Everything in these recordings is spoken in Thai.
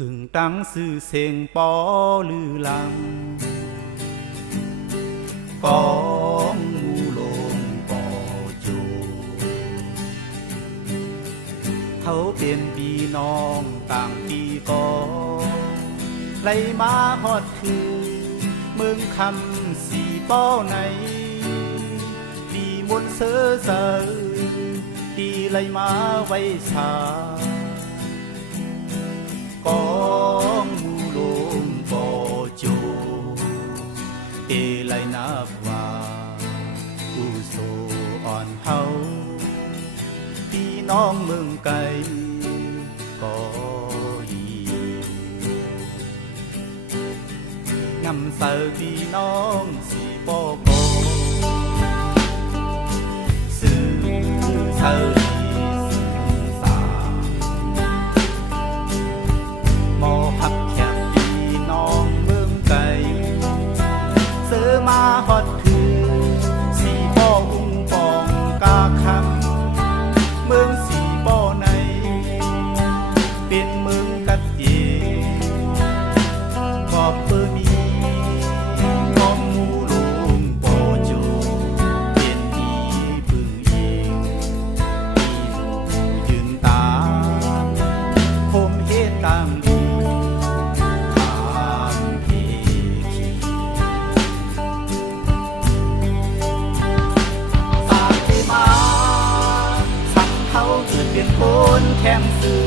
กึ่งตั้งสื่อเสียงปอลือลังกองมูลงปอจูเขาเป็นพี่น้องต่างปีกองไล่มาฮอดคือเมืองคำสีป้อไหนปีมนเสือเสือตีไล่มาไว้ชากองมูลงปอจูเอไลนับว่าอุโสอ่อนเฮาพี่น้องเมืองไกลก็ดีงำเสอพี่น้องสีปอกอสื่อเสอมาฮอดคือสีป้ออุ้งปองกาคังเมืองสีป้อในเป็นเมืองกัดเยกอบเปอร์มีงอมมูลุงปอจูเป็นดีพึ่งเองมีหนูยืนตาคมเฮตามดีเป็นคนแข่งสื่อ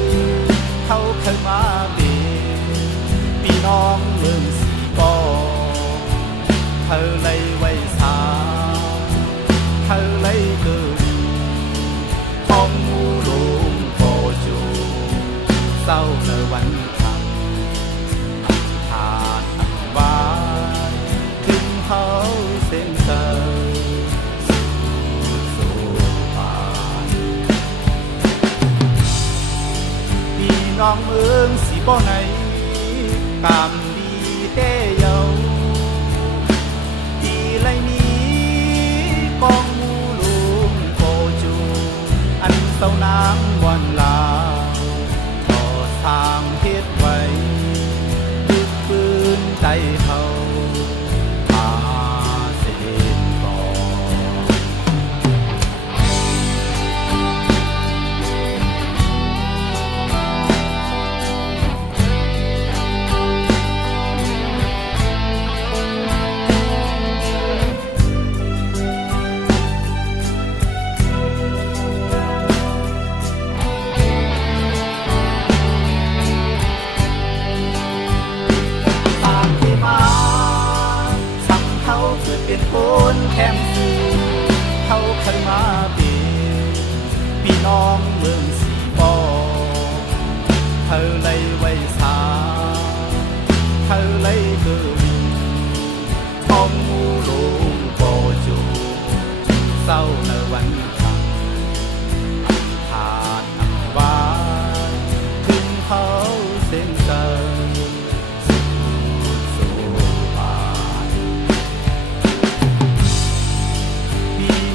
เขาเคยมาเป็นพี่น้องเมืองสีปอเธอเลยไว้สาเธอเลยเกิดห้องมูลงปอจูเศร้าในวันคำทานอันวานถึงเขาเส้นเธอน้องเมืองสีป้อไหนตามดีเต้เยาที่ไรนี้กองมูลุงโกจูอันเศร้าน้ำวันลาก่อสร้างเฮ็ดไว้ดึกปืนใจเขามาเสด็จก่อเป็นคนแข่งสื่อเขาเคยมาเป็นพี่น้องเมืองสีปอเธอเลยไว้สาเธอเลยเกิดห้องมูลงปอจูเศร้าในวันคำผ่านอันวานถึงเขาเส้นเกิน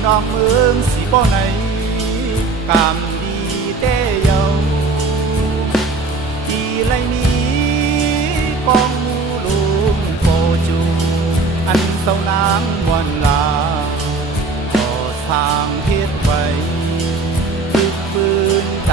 น้องเมืองสีป้อไหนกามดีเต้เยาที่ไรนี้กองมูลุงโปจูอันเศร้าน้ำวันลาก่อสร้างเฮ็ดไว้ดึกปืนใจ